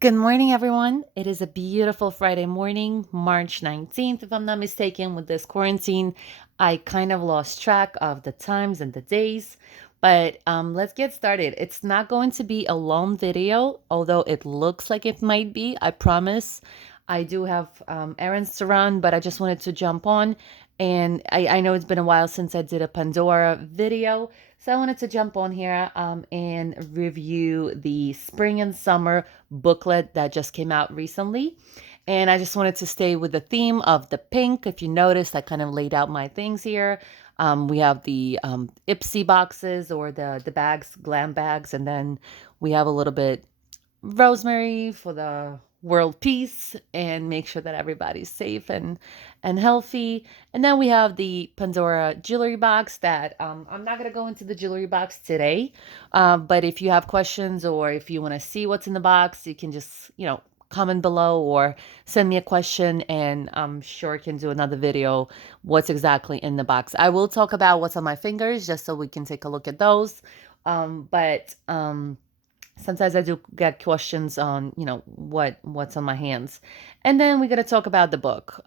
Good morning, everyone. It is a beautiful Friday morning, March 19th, if I'm not mistaken. With this quarantine, I kind of lost track of the times and the days, but let's get started. It's not going to be a long video, although it looks like it might be. I promise. I do have errands to run, but I just wanted to jump on. And I know it's been a while since I did a Pandora video, so I wanted to jump on here and review the spring and summer booklet that just came out recently. And I just wanted to stay with the theme of the pink. If you noticed, I kind of laid out my things here. We have the Ipsy boxes or the bags, glam bags, and then we have a little bit rosemary for the world peace and make sure that everybody's safe and healthy. And then we have the Pandora jewelry box that I'm not going to go into the jewelry box today. But if you have questions or if you want to see what's in the box, you can just, comment below or send me a question and I'm sure I can do another video what's exactly in the box. I will talk about what's on my fingers just so we can take a look at those. But sometimes I do get questions on, what's on my hands. And then we're going to talk about the book.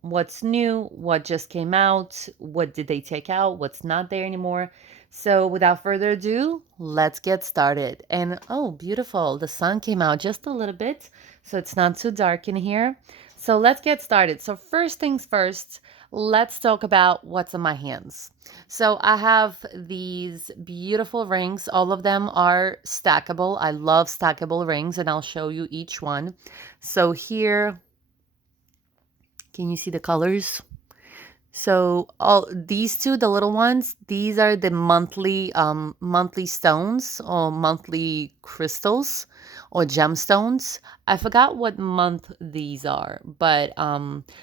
What's new, what just came out, what did they take out, what's not there anymore. So without further ado, let's get started. And oh, beautiful. The sun came out just a little bit, so it's not too dark in here. So let's get started. So first things first, let's talk about what's on my hands. So I have these beautiful rings. All of them are stackable. I love stackable rings, and I'll show you each one. So here, can you see the colors? So all these two, the little ones, these are the monthly stones or monthly crystals or gemstones. I forgot what month these are, but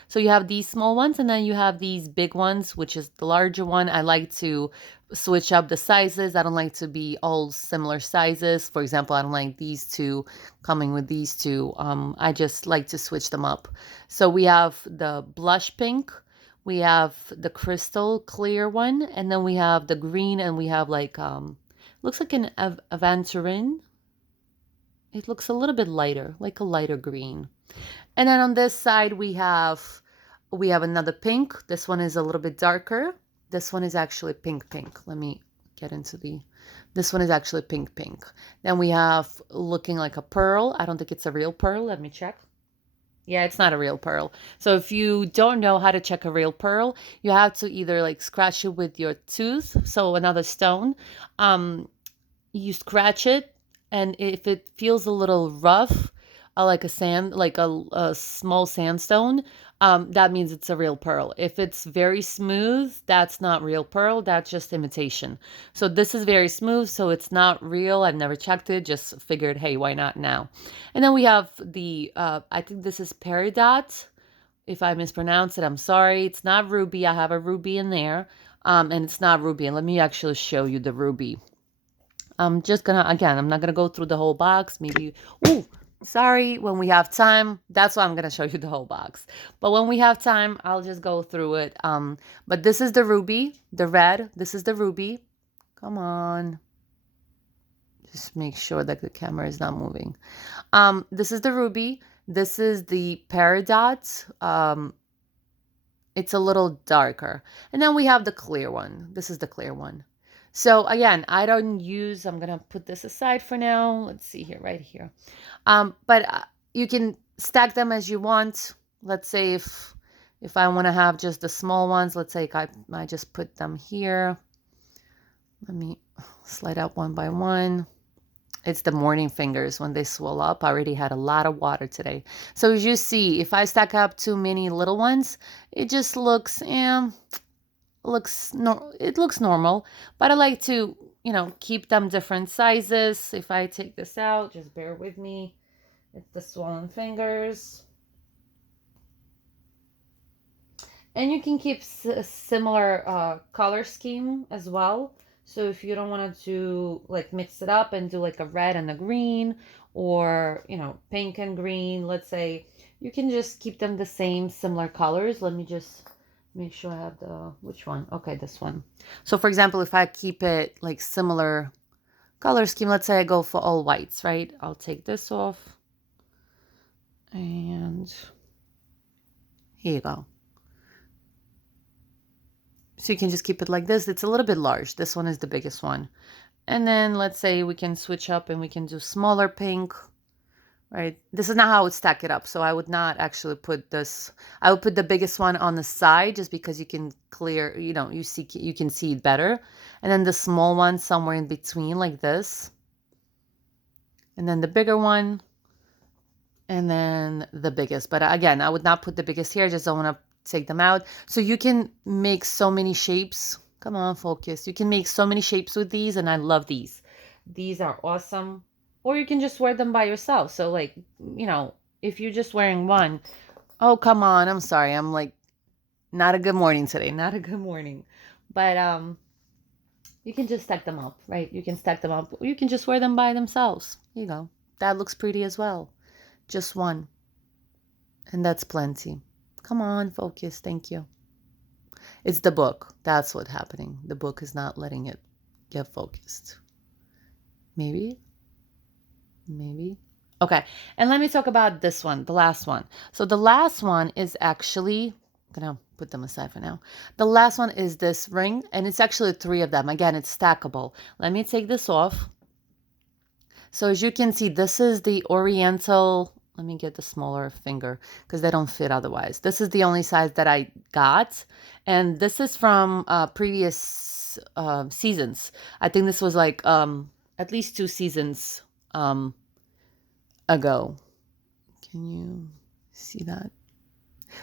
so you have these small ones and then you have these big ones, which is the larger one. I like to switch up the sizes. I don't like to be all similar sizes. For example, I don't like these two coming with these two. I just like to switch them up. So we have the blush pink, we have the crystal clear one, and then we have the green, and we have like looks like an aventurine. It looks a little bit lighter, like a lighter green. And then on this side we have another pink. This one is a little bit darker. This one is actually pink. Let me get into the this one is actually pink. Then we have looking like a pearl. I don't think it's a real pearl. Let me check. Yeah, it's not a real pearl. So if you don't know how to check a real pearl, you have to either like scratch it with your tooth, so another stone. Um, you scratch it, and if it feels a little rough, like a sand, like a small sandstone, that means it's a real pearl. If it's very smooth, that's not real pearl, that's just imitation. So this is very smooth, so it's not real. I've never checked it, just figured, hey, why not now? And then we have the I think this is peridot. If I mispronounce it, I'm sorry. It's not ruby. I have a ruby in there, and it's not ruby. And let me actually show you the ruby. I'm just gonna, again, I'm not gonna go through the whole box. Maybe, oh, sorry, when we have time, that's why I'm gonna show you the whole box. But when we have time, I'll just go through it. But this is the ruby, the red. This is the ruby. Come on. Just make sure that the camera is not moving. This is the ruby. This is the peridot. It's a little darker. And then we have the clear one. This is the clear one. So again, I don't use, I'm going to put this aside for now. Let's see here, right here. But you can stack them as you want. Let's say if I want to have just the small ones, let's say I just put them here. Let me slide out one by one. It's the morning fingers when they swell up. I already had a lot of water today. So as you see, if I stack up too many little ones, it just looks, it looks normal. But I like to, keep them different sizes. If I take this out, just bear with me. It's the swollen fingers. And you can keep a similar color scheme as well. So if you don't want to like mix it up and do like a red and a green or, pink and green, let's say, you can just keep them the same similar colors. Let me just make sure I have which one? Okay, this one. So for example, if I keep it like similar color scheme, let's say I go for all whites, right? I'll take this off. And here you go. So you can just keep it like this. It's a little bit large. This one is the biggest one. And then let's say we can switch up and we can do smaller pink, right? This is not how I would stack it up. So I would not actually put this. I would put the biggest one on the side just because you can clear, you can see it better. And then the small one somewhere in between like this. And then the bigger one. And then the biggest. But again, I would not put the biggest here. I just don't want to take them out. So you can make so many shapes. Come on, focus. You can make so many shapes with these, and I love these. These are awesome. Or you can just wear them by yourself. So like, if you're just wearing one, oh, come on. I'm sorry. I'm like, not a good morning today. Not a good morning. But you can just stack them up, right? You can stack them up. Or you can just wear them by themselves. Here you go. That looks pretty as well. Just one. And that's plenty. Come on, focus. Thank you. It's the book. That's what's happening. The book is not letting it get focused. Maybe. Okay. And let me talk about this one, the last one. So the last one is actually, I'm going to put them aside for now. The last one is this ring, and it's actually 3 of them. Again, it's stackable. Let me take this off. So as you can see, this is the Oriental. Let me get the smaller finger because they don't fit otherwise. This is the only size that I got. And this is from previous seasons. I think this was like at least 2 seasons ago. Can you see that?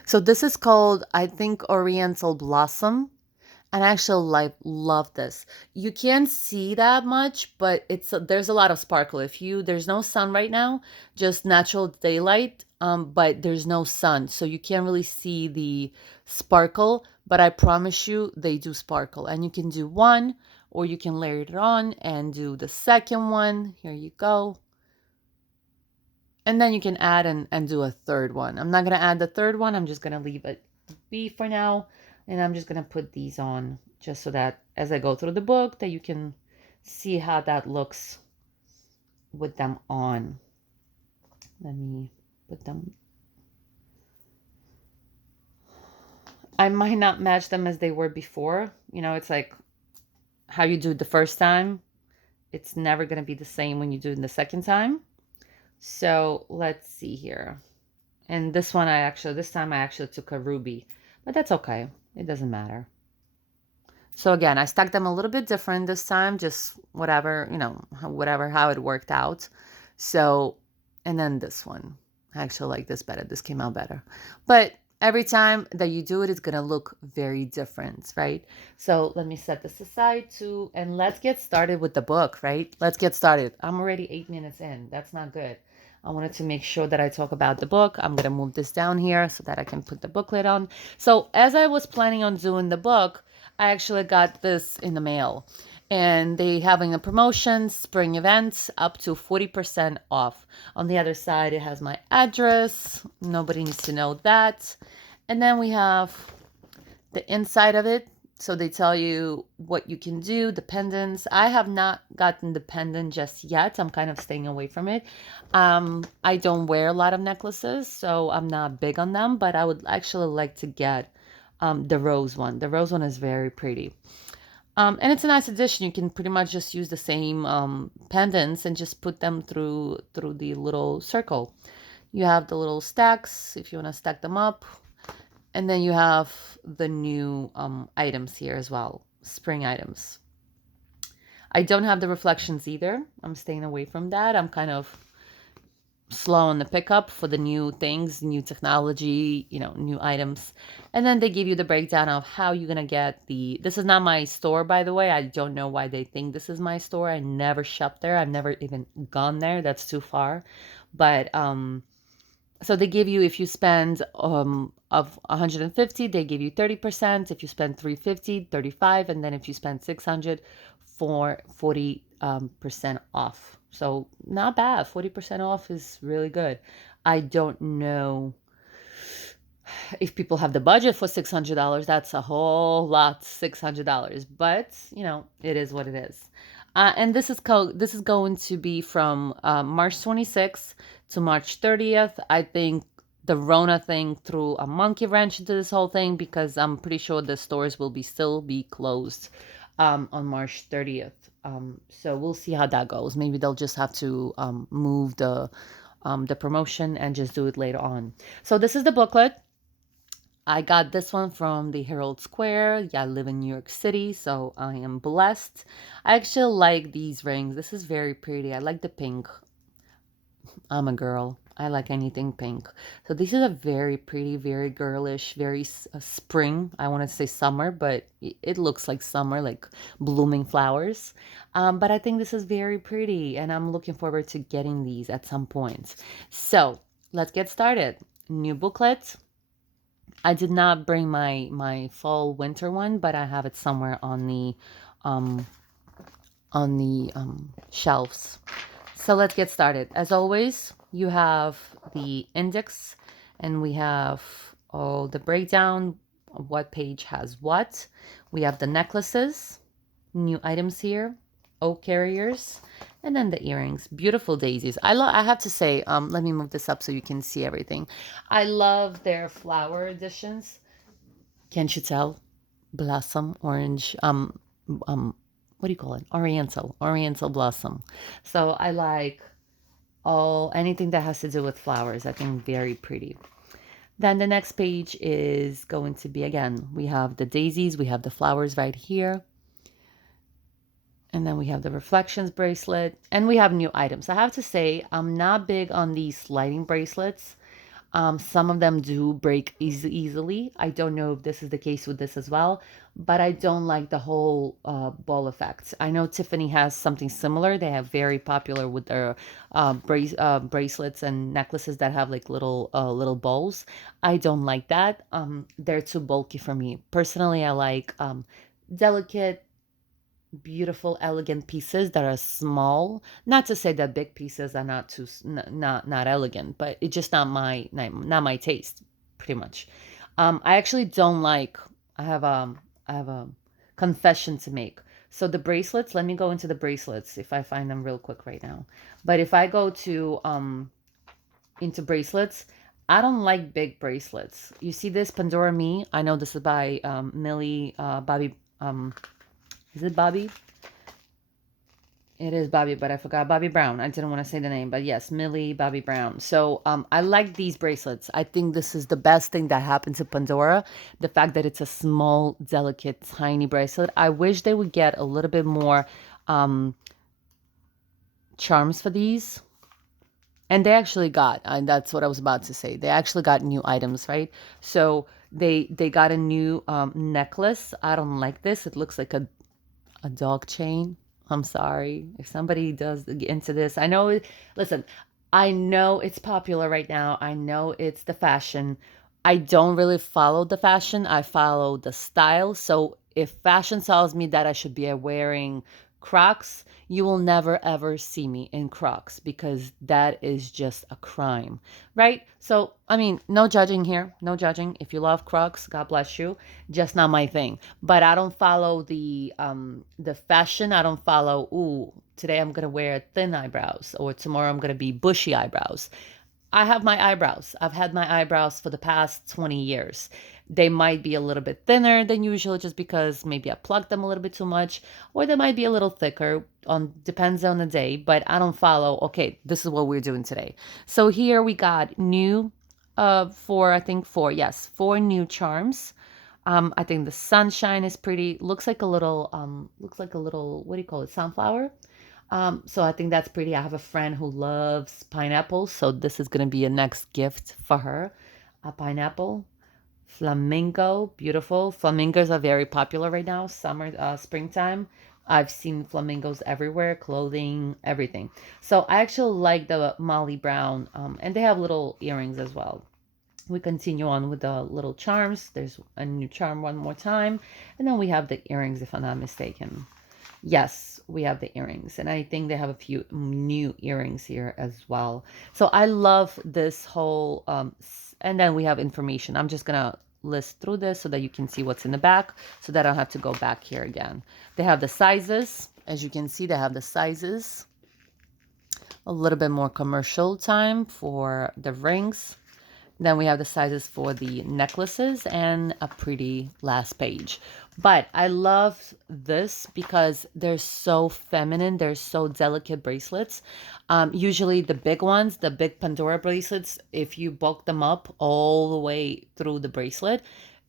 So this is called, I think, Oriental Blossom. And I actually love this. You can't see that much, but there's a lot of sparkle. There's no sun right now, just natural daylight, but there's no sun, so you can't really see the sparkle. But I promise you, they do sparkle, and you can do one, or you can layer it on and do the second one. Here you go. And then you can add and do a third one. I'm not gonna add the third one. I'm just gonna leave it be for now. And I'm just going to put these on just so that as I go through the book that you can see how that looks with them on. Let me put them. I might not match them as they were before. It's like how you do it the first time. It's never going to be the same when you do it the second time. So let's see here. And this time I actually took a ruby, but that's okay. It doesn't matter. So again, I stacked them a little bit different this time, just whatever, how it worked out. So, and then this one, I actually like this better. This came out better. But every time that you do it, it's going to look very different, right? So let me set this aside too, and let's get started with the book, right? Let's get started. I'm already 8 minutes in. That's not good. I wanted to make sure that I talk about the book. I'm going to move this down here so that I can put the booklet on. So as I was planning on doing the book, I actually got this in the mail. And they having a promotion, spring events, up to 40% off. On the other side, it has my address. Nobody needs to know that. And then we have the inside of it. So they tell you what you can do, the pendants. I have not gotten the pendant just yet. I'm kind of staying away from it. I don't wear a lot of necklaces, so I'm not big on them, but I would actually like to get the rose one. The rose one is very pretty. And it's a nice addition. You can pretty much just use the same pendants and just put them through the little circle. You have the little stacks if you want to stack them up. And then you have the new items here as well, spring items. I don't have the reflections either. I'm staying away from that. I'm kind of slow on the pickup for the new things, new technology, new items. And then they give you the breakdown of how you're going to get this is not my store, by the way. I don't know why they think this is my store. I never shopped there. I've never even gone there. That's too far. But, so they give you, if you spend of 150, they give you 30%. If you spend 350, 35, and then if you spend 600, 40% off. So not bad. 40% off is really good. I don't know if people have the budget for $600. That's a whole lot, $600. But it is what it is. And this is going to be from March 26th to March 30th. I think the Rona thing threw a monkey wrench into this whole thing because I'm pretty sure the stores will be still be closed on March 30th. So we'll see how that goes. Maybe they'll just have to move the promotion and just do it later on. So this is the booklet. I got this one from the Herald Square. Yeah, I live in New York City, so I am blessed. I actually like these rings. This is very pretty. I like the pink. I'm a girl. I like anything pink. So this is a very pretty, very girlish, very spring. I want to say summer, but it looks like summer, like blooming flowers. But I think this is very pretty, and I'm looking forward to getting these at some point. So let's get started. New booklet. I did not bring my fall winter one, but I have it somewhere um on the shelves. So let's get started. As always, you have the index, and we have the breakdown of what page has what. We have the necklaces, new items here, oak carriers, and then the earrings. Beautiful daisies. I have to say, let me move this up so you can see everything. I love their flower editions. Can't you tell? Blossom, orange, what do you call it? Oriental blossom. So I like all anything that has to do with flowers. I think very pretty. Then the next page is going to be, again, we have the daisies, we have the flowers right here. And then we have the reflections bracelet, and we have new items. I have to say, I'm not big on these sliding bracelets. Some of them do break easily. I don't know if this is the case with this as well, but I don't like the whole ball effect. I know Tiffany has something similar. They have very popular with their bracelets and necklaces that have like little balls. I don't like that. They're too bulky for me. Personally, I like delicate, beautiful, elegant pieces that are small. Not to say that big pieces are not too not elegant, but it's just not my taste, pretty much. I actually don't like. I have I have a confession to make. So the bracelets. Let me go into the bracelets if I find them real quick right now. But if I go to into bracelets. I don't like big bracelets. You see this Pandora Me? I know this is by Millie Bobby. Is it Bobby? It is Bobby, but I forgot Bobby Brown. I didn't want to say the name, but yes, Millie Bobby Brown. So I like these bracelets. I think this is the best thing that happened to Pandora. The fact that it's a small, delicate, tiny bracelet. I wish they would get a little bit more charms for these. And they actually got, and that's what I was about to say. They actually got new items, right? So they got a new necklace. I don't like this. It looks like a dog chain. I'm sorry if somebody does get into this. I know, listen, I know it's popular right now. I know it's the fashion. I don't really follow the fashion. I follow the style. So if fashion tells me that I should be wearing Crocs, you will never ever see me in Crocs because that is just a crime, right? So, I mean, no judging here, no judging. If you love Crocs, God bless you. Just not my thing. But I don't follow the fashion. I don't follow, ooh, today I'm gonna wear thin eyebrows or tomorrow I'm gonna be bushy eyebrows. I have my eyebrows. I've had my eyebrows for the past 20 years. They might be a little bit thinner than usual just because maybe I plucked them a little bit too much, or they might be a little thicker, on depends on the day, but I don't follow, okay, this is what we're doing today. So here we got new four, I think four, yes, four new charms. I think the sunshine is pretty, looks like a little, what do you call it, sunflower? So I think that's pretty. I have a friend who loves pineapples, so this is gonna be a next gift for her. A pineapple, flamingo, beautiful. Flamingos are very popular right now, summer, springtime. I've seen flamingos everywhere, clothing, everything. So I actually like the Molly Brown, and they have little earrings as well. We continue on with the little charms. There's a new charm one more time, and then we have the earrings, if I'm not mistaken. Yes, we have the earrings, and I think they have a few new earrings here as well. So I love this whole, and then we have information. I'm just gonna list through this so that you can see what's in the back, so that I don't have to go back here again. They have the sizes. As you can see, they have the sizes, a little bit more commercial time for the rings. Then we have the sizes for the necklaces and a pretty last page. But I love this because they're so feminine. They're so delicate bracelets. Usually the big ones, the big Pandora bracelets, if you bulk them up all the way through the bracelet,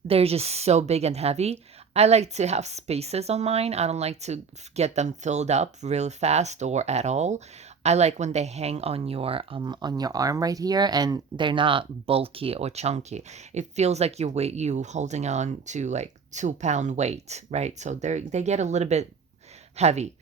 they're just so big and heavy. I like to have spaces on mine. I don't like to get them filled up real fast or at all. I like when they hang on your arm right here and they're not bulky or chunky. It feels like you holding on to like 2 pound weight, right? So they get a little bit heavy.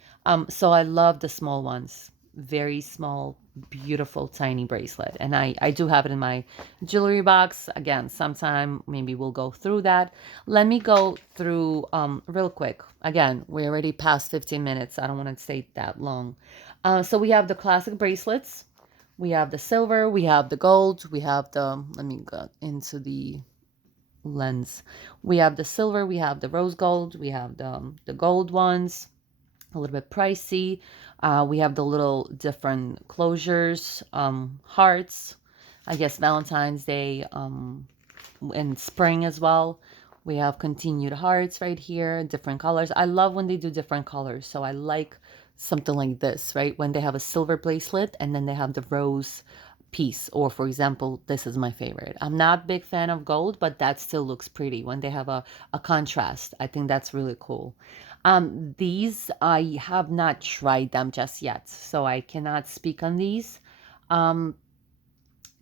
So I love the small ones. Very small, beautiful, tiny bracelet. And I do have it in my jewelry box. Again, sometime maybe we'll go through that. Let me go through real quick. Again, we're already past 15 minutes. I don't want to stay that long. So we have the classic bracelets. We have the silver. We have the gold. We have the, let me go into the lens. We have the silver. We have the rose gold. We have the gold ones, a little bit pricey. We have the little different closures, hearts, I guess Valentine's Day, and spring as well. We have continued hearts right here, different colors. I love when they do different colors. So I like something like this, right? When they have a silver bracelet and then they have the rose piece. Or for example, this is my favorite. I'm not a big fan of gold, but that still looks pretty when they have a contrast. I think that's really cool. These, I have not tried them just yet, so I cannot speak on these. Um,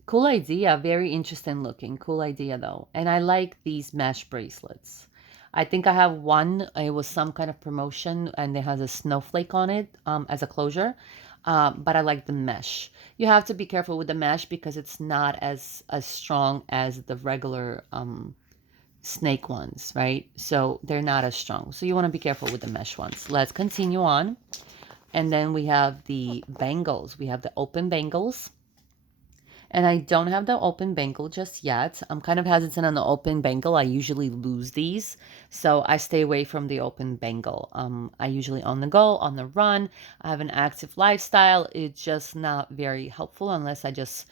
Cool idea, very interesting looking. Cool idea though. And I like these mesh bracelets. I think I have one. It was some kind of promotion and it has a snowflake on it as a closure. But I like the mesh. You have to be careful with the mesh because it's not as strong as the regular snake ones, right? So they're not as strong. So you want to be careful with the mesh ones. Let's continue on. And then we have the bangles. We have the open bangles. And I don't have the open bangle just yet. I'm kind of hesitant on the open bangle. I usually lose these. So I stay away from the open bangle. I usually on the go, on the run. I have an active lifestyle. It's just not very helpful unless I just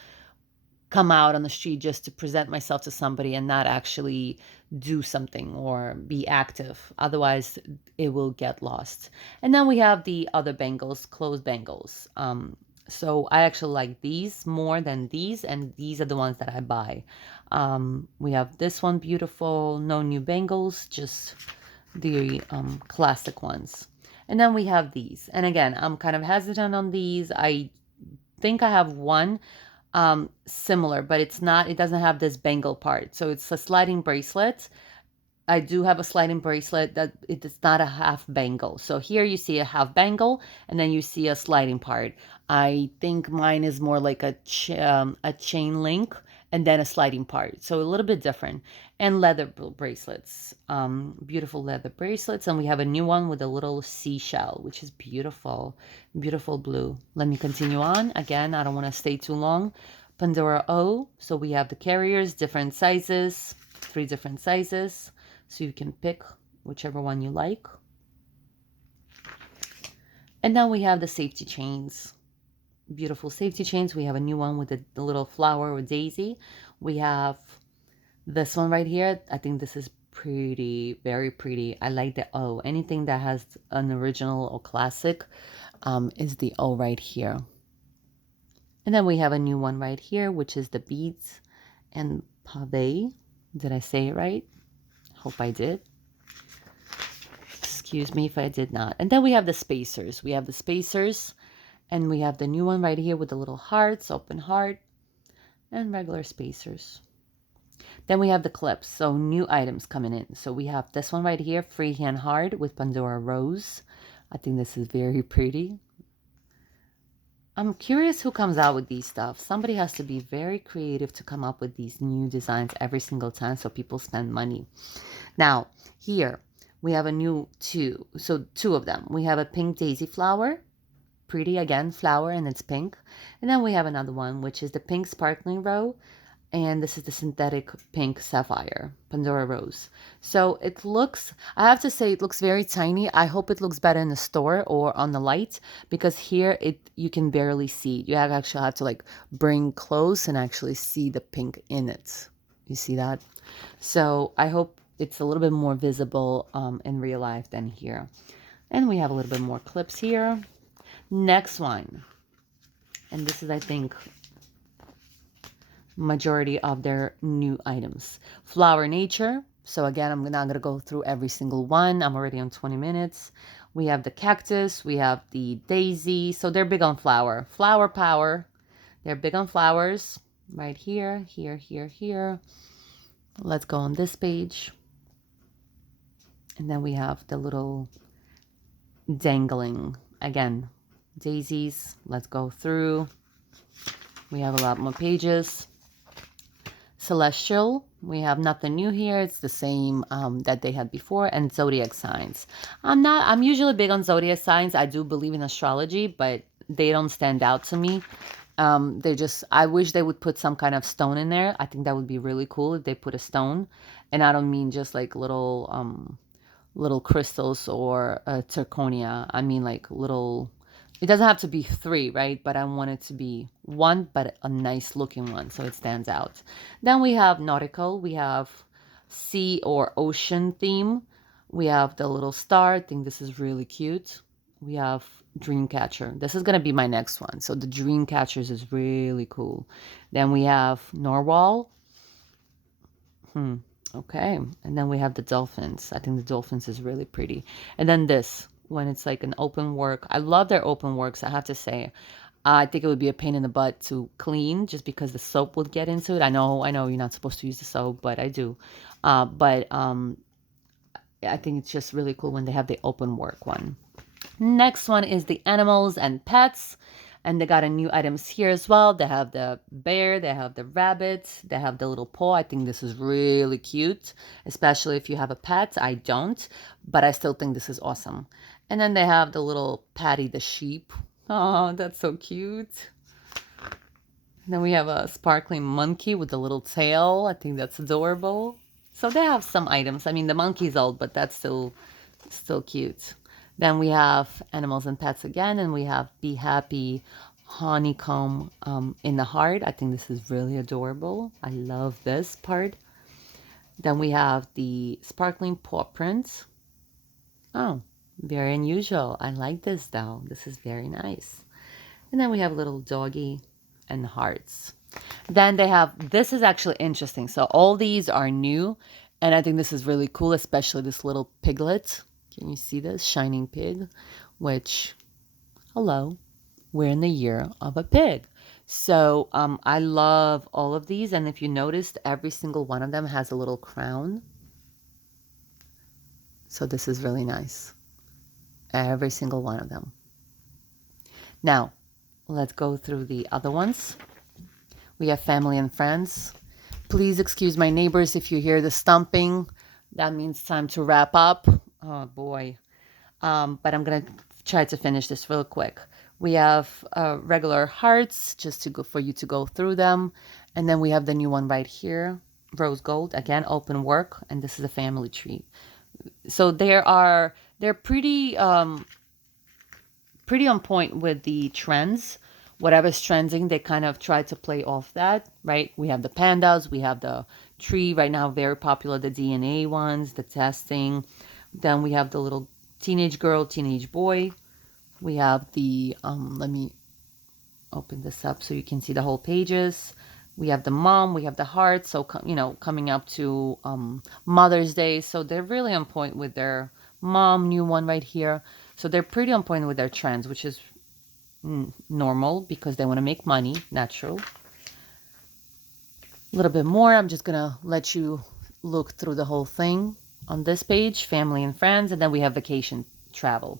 come out on the street just to present myself to somebody and not actually do something or be active. Otherwise, it will get lost. And then we have the other bangles, closed bangles. So I actually like these more than these, and these are the ones that I buy. We have this one, beautiful, no new bangles, just the classic ones. And then we have these. And again, I'm kind of hesitant on these. I think I have one similar, but it doesn't have this bangle part. So it's a sliding bracelet. I do have a sliding bracelet that it is not a half bangle. So here you see a half bangle and then you see a sliding part. I think mine is more like a chain link and then a sliding part. So a little bit different. And leather bracelets, beautiful leather bracelets. And we have a new one with a little seashell, which is beautiful, beautiful blue. Let me continue on. Again, I don't want to stay too long. Pandora O. So we have the carriers, different sizes, 3 different sizes. So you can pick whichever one you like. And then we have the safety chains. Beautiful safety chains. We have a new one with the little flower or daisy. We have this one right here. I think this is pretty, very pretty. I like the O. Anything that has an original or classic is the O right here. And then we have a new one right here, which is the beads and pave. Did I say it right? Hope I did. Excuse me if I did not. And then we have the spacers. We have the spacers and we have the new one right here with the little hearts, open heart, and regular spacers. Then we have the clips. So new items coming in. So we have this one right here, freehand heart with Pandora Rose. I think this is very pretty. I'm curious who comes out with these stuff. Somebody has to be very creative to come up with these new designs every single time so people spend money. Now, here we have a new 2. So 2 of them. We have a pink daisy flower. Pretty, again, flower, and it's pink. And then we have another one, which is the pink sparkling row. And this is the synthetic pink sapphire, Pandora rose. So it looks, I have to say, it looks very tiny. I hope it looks better in the store or on the light, because here you can barely see. You actually have to like bring close and actually see the pink in it. You see that? So I hope it's a little bit more visible in real life than here. And we have a little bit more clips here. Next one. And this is, I think, majority of their new items. Flower Nature. So again, I'm not going to go through every single one. I'm already on 20 minutes. We have the cactus. We have the daisy. So they're big on flower. Flower power. They're big on flowers. Right here, here, here, here. Let's go on this page. And then we have the little dangling. Again, daisies. Let's go through. We have a lot more pages. Celestial, we have nothing new here. It's the same that they had before. And zodiac signs. I'm usually big on zodiac signs. I do believe in astrology, but they don't stand out to me. I wish they would put some kind of stone in there. I think that would be really cool if they put a stone. And I don't mean just like little crystals or zirconia. I mean like little, it doesn't have to be three, right? But I want it to be one, but a nice looking one so it stands out. Then we have nautical. We have sea or ocean theme. We have the little star. I think this is really cute. We have Dreamcatcher. This is going to be my next one. So the Dreamcatchers is really cool. Then we have Narwhal. Okay. And then we have the dolphins. I think the dolphins is really pretty. And then this, when it's like an open work. I love their open works, I have to say. I think it would be a pain in the butt to clean just because the soap would get into it. I know you're not supposed to use the soap, but I do. But I think it's just really cool when they have the open work one. Next one is the animals and pets. And they got a new items here as well. They have the bear, they have the rabbit, they have the little paw. I think this is really cute, especially if you have a pet. I don't, but I still think this is awesome. And then they have the little Patty the sheep. Oh, that's so cute. And then we have a sparkling monkey with a little tail. I think that's adorable. So they have some items. I mean, the monkey's old, but that's still cute. Then we have animals and pets again, and we have Be Happy honeycomb in the heart. I think this is really adorable. I love this part. Then we have the sparkling paw prints. Oh, very unusual. I like this though. This is very nice. And then we have little doggy and hearts. Then they have, this is actually interesting. So all these are new, and I think this is really cool, especially this little piglet. Can you see this? Shining pig, which, hello, we're in the year of a pig. So I love all of these. And if you noticed, every single one of them has a little crown. So this is really nice. Every single one of them. Now, let's go through the other ones. We have family and friends. Please excuse my neighbors if you hear the stomping. That means time to wrap up. Oh boy. But I'm going to try to finish this real quick. We have regular hearts just to go for you to go through them. And then we have the new one right here, rose gold, again, open work. And this is a family tree. So they're pretty on point with the trends. Whatever's trending, they kind of try to play off that, right? We have the pandas, we have the tree right now, very popular, the DNA ones, the testing. Then we have the little teenage girl, teenage boy. We have the, let me open this up so you can see the whole pages. We have the mom, we have the heart. So, coming up to Mother's Day. So they're really on point with their mom, new one right here. So they're pretty on point with their trends, which is normal because they want to make money, natural. A little bit more. I'm just going to let you look through the whole thing on this page, family and friends. And then we have vacation travel.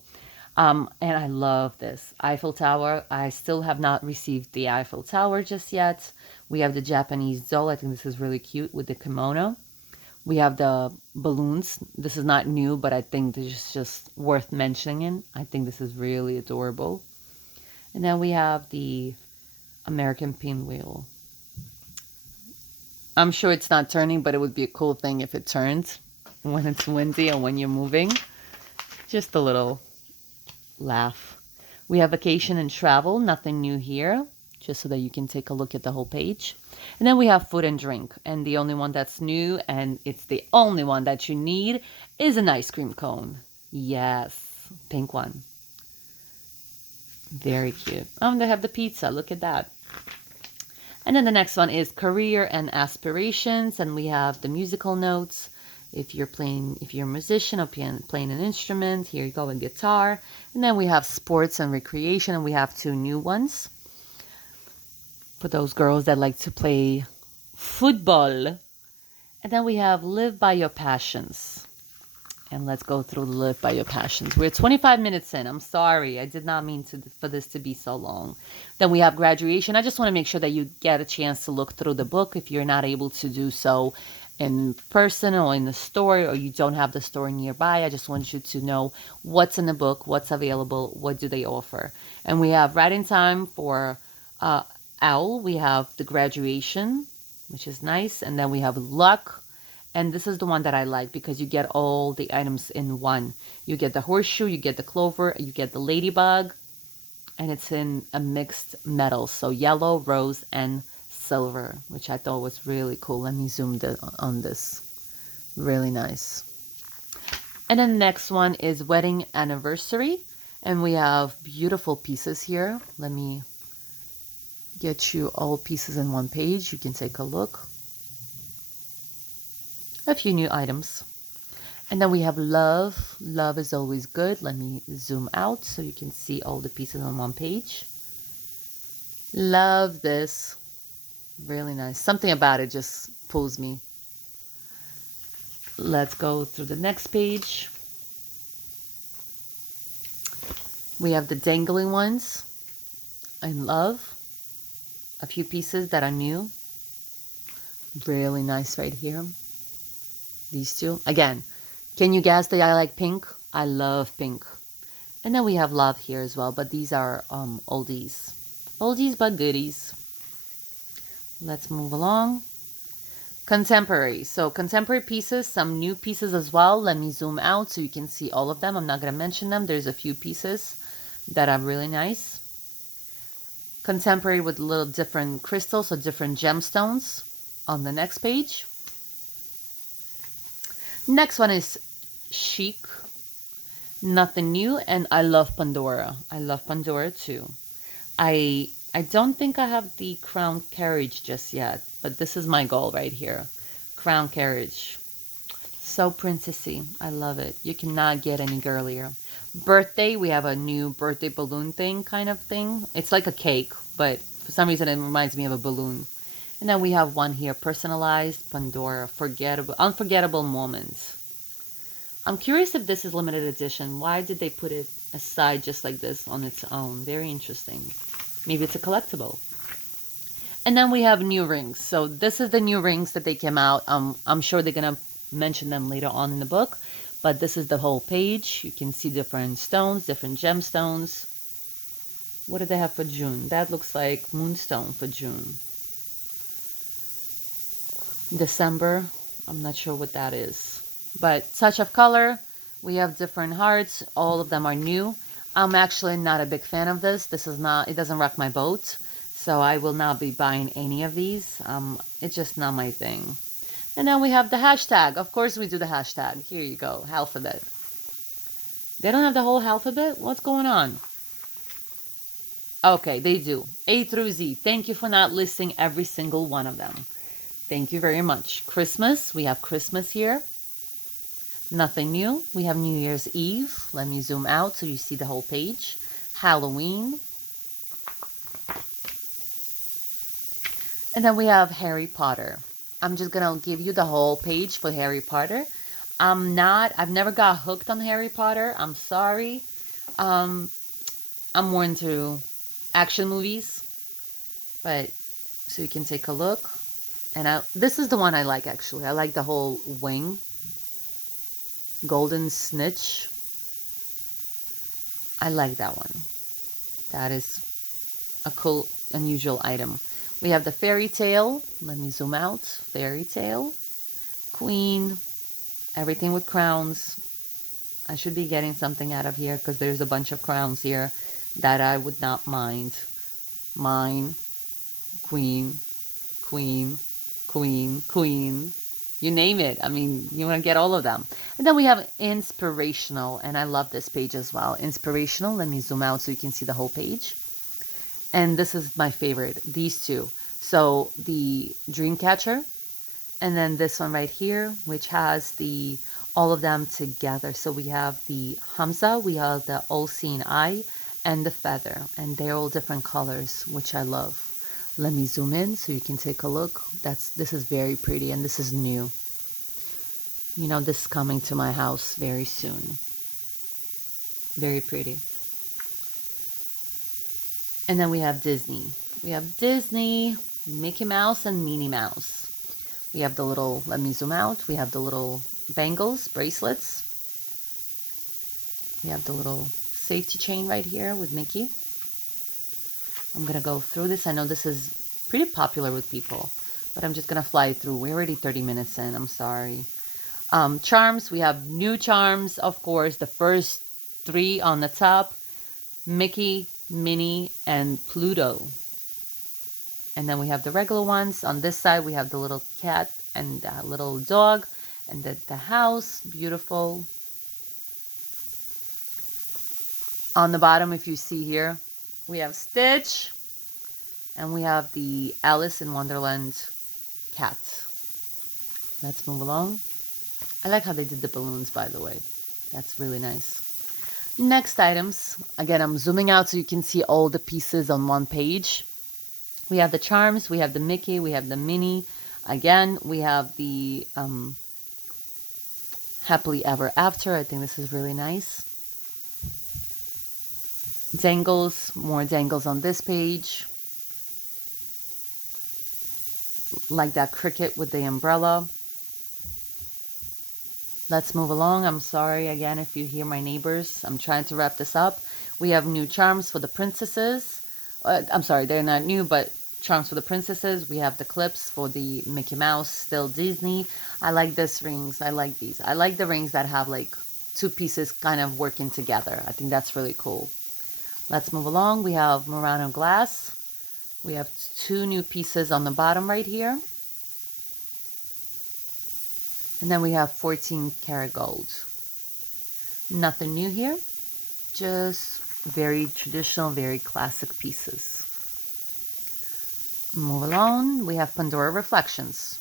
And I love this Eiffel Tower. I still have not received the Eiffel Tower just yet. We have the Japanese doll. I think this is really cute with the kimono. We have the balloons. This is not new, but I think this is just worth mentioning. I think this is really adorable. And then we have the American pinwheel. I'm sure it's not turning, but it would be a cool thing if it turns when it's windy or when you're moving. Just a little laugh. We have vacation and travel, nothing new here, just so that you can take a look at the whole page. And then we have food and drink. And the only one that's new, and it's the only one that you need, is an ice cream cone. Yes, pink one. Very cute. Oh, and they have the pizza. Look at that. And then the next one is career and aspirations. And we have the musical notes. If you're a musician or playing an instrument, here you go, a guitar. And then we have sports and recreation, and we have two new ones for those girls that like to play football. And then we have live by your passions. And let's go through the live by your passions. We're 25 minutes in. I'm sorry. I did not mean for this to be so long. Then we have graduation. I just want to make sure that you get a chance to look through the book if you're not able to do so in person or in the store, or you don't have the store nearby. I just want you to know what's in the book, what's available, what do they offer. And we have writing time for OWL. We have the graduation, which is nice. And then we have luck. And this is the one that I like because you get all the items in one. You get the horseshoe, you get the clover, you get the ladybug, and it's in a mixed metal. So yellow, rose, and silver, which I thought was really cool. Let me zoom on this. Really nice. And then the next one is wedding anniversary. And we have beautiful pieces here. Let me get you all pieces in one page. You can take a look. A few new items. And then we have love. Love is always good. Let me zoom out so you can see all the pieces on one page. Love this. Really nice. Something about it just pulls me. Let's go through the next page. We have the dangling ones. In love. A few pieces that are new. Really nice right here. These two. Again, can you guess that I like pink? I love pink. And then we have love here as well, but these are oldies. Oldies but goodies. Let's move along. Contemporary. So contemporary pieces, some new pieces as well. Let me zoom out so you can see all of them. I'm not going to mention them. There's a few pieces that are really nice. Contemporary with little different crystals or different gemstones on the next page. Next one is chic, nothing new, and I love Pandora. I love Pandora too. I don't think I have the crown carriage just yet, but this is my goal right here. Crown carriage. So princessy. I love it. You cannot get any girlier. Birthday, we have a new birthday balloon thing kind of thing. It's like a cake, but for some reason it reminds me of a balloon. And then we have one here, personalized Pandora, unforgettable moments. I'm curious if this is limited edition. Why did they put it aside just like this on its own? Very interesting. Maybe it's a collectible. And then we have new rings. So this is the new rings that they came out. I'm sure they're going to mention them later on in the book. But this is the whole page. You can see different stones, different gemstones. What do they have for June? That looks like moonstone for June. December, I'm not sure what that is. But touch of color, we have different hearts. All of them are new. I'm actually not a big fan of this. It doesn't rock my boat. So I will not be buying any of these. It's just not my thing. And then we have the hashtag. Of course we do the hashtag. Here you go, alphabet. They don't have the whole alphabet? What's going on? Okay, they do. A through Z. Thank you for not listing every single one of them. Thank you very much. Christmas. We have Christmas here. Nothing new. We have New Year's Eve. Let me zoom out so you see the whole page. Halloween. And then we have Harry Potter. I'm just going to give you the whole page for Harry Potter. I've never got hooked on Harry Potter. I'm sorry. I'm more into action movies. But, so you can take a look. And this is the one I like, actually. I like the whole wing. Golden snitch. I like that one. That is a cool, unusual item. We have the fairy tale. Let me zoom out. Fairy tale. Queen. Everything with crowns. I should be getting something out of here because there's a bunch of crowns here that I would not mind. Mine. Queen. Queen. Queen. Queen. You name it. I mean, you want to get all of them. And then we have inspirational. And I love this page as well. Inspirational. Let me zoom out so you can see the whole page. And this is my favorite, these two. So the Dreamcatcher, and then this one right here, which has the all of them together. So we have the Hamza, we have the all-seeing eye, and the feather. And they're all different colors, which I love. Let me zoom in so you can take a look. This is very pretty, and this is new. You know, this is coming to my house very soon. Very pretty. And then we have Disney. We have Disney, Mickey Mouse, and Minnie Mouse. We have the little, let me zoom out. We have the little bangles, bracelets. We have the little safety chain right here with Mickey. I'm going to go through this. I know this is pretty popular with people, but I'm just going to fly through. We're already 30 minutes in. I'm sorry. Charms. We have new charms, of course. The first three on the top. Mickey, Minnie, and Pluto. And then we have the regular ones. On this side, we have the little cat and the little dog. And the house. Beautiful. On the bottom, if you see here, we have Stitch. And we have the Alice in Wonderland cat. Let's move along. I like how they did the balloons, by the way. That's really nice. Next items. Again, I'm zooming out so you can see all the pieces on one page. We have the charms. We have the Mickey. We have the Minnie. Again, we have the Happily Ever After. I think this is really nice. Dangles. More dangles on this page. Like that cricket with the umbrella. Let's move along. I'm sorry again if you hear my neighbors. I'm trying to wrap this up. We have new charms for the princesses. I'm sorry, they're not new, but charms for the princesses. We have the clips for the Mickey Mouse, still Disney. I like these rings. I like these. I like the rings that have like two pieces kind of working together. I think that's really cool. Let's move along. We have Murano glass. We have two new pieces on the bottom right here. And then we have 14 karat gold. Nothing new here. Just very traditional, very classic pieces. Move along. We have Pandora Reflections.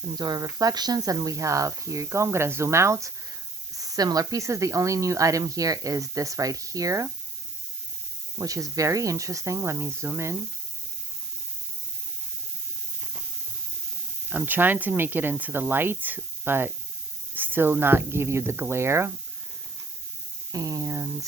Pandora Reflections. And we have, here you go. I'm going to zoom out. Similar pieces. The only new item here is this right here, which is very interesting. Let me zoom in. I'm trying to make it into the light, but still not give you the glare. And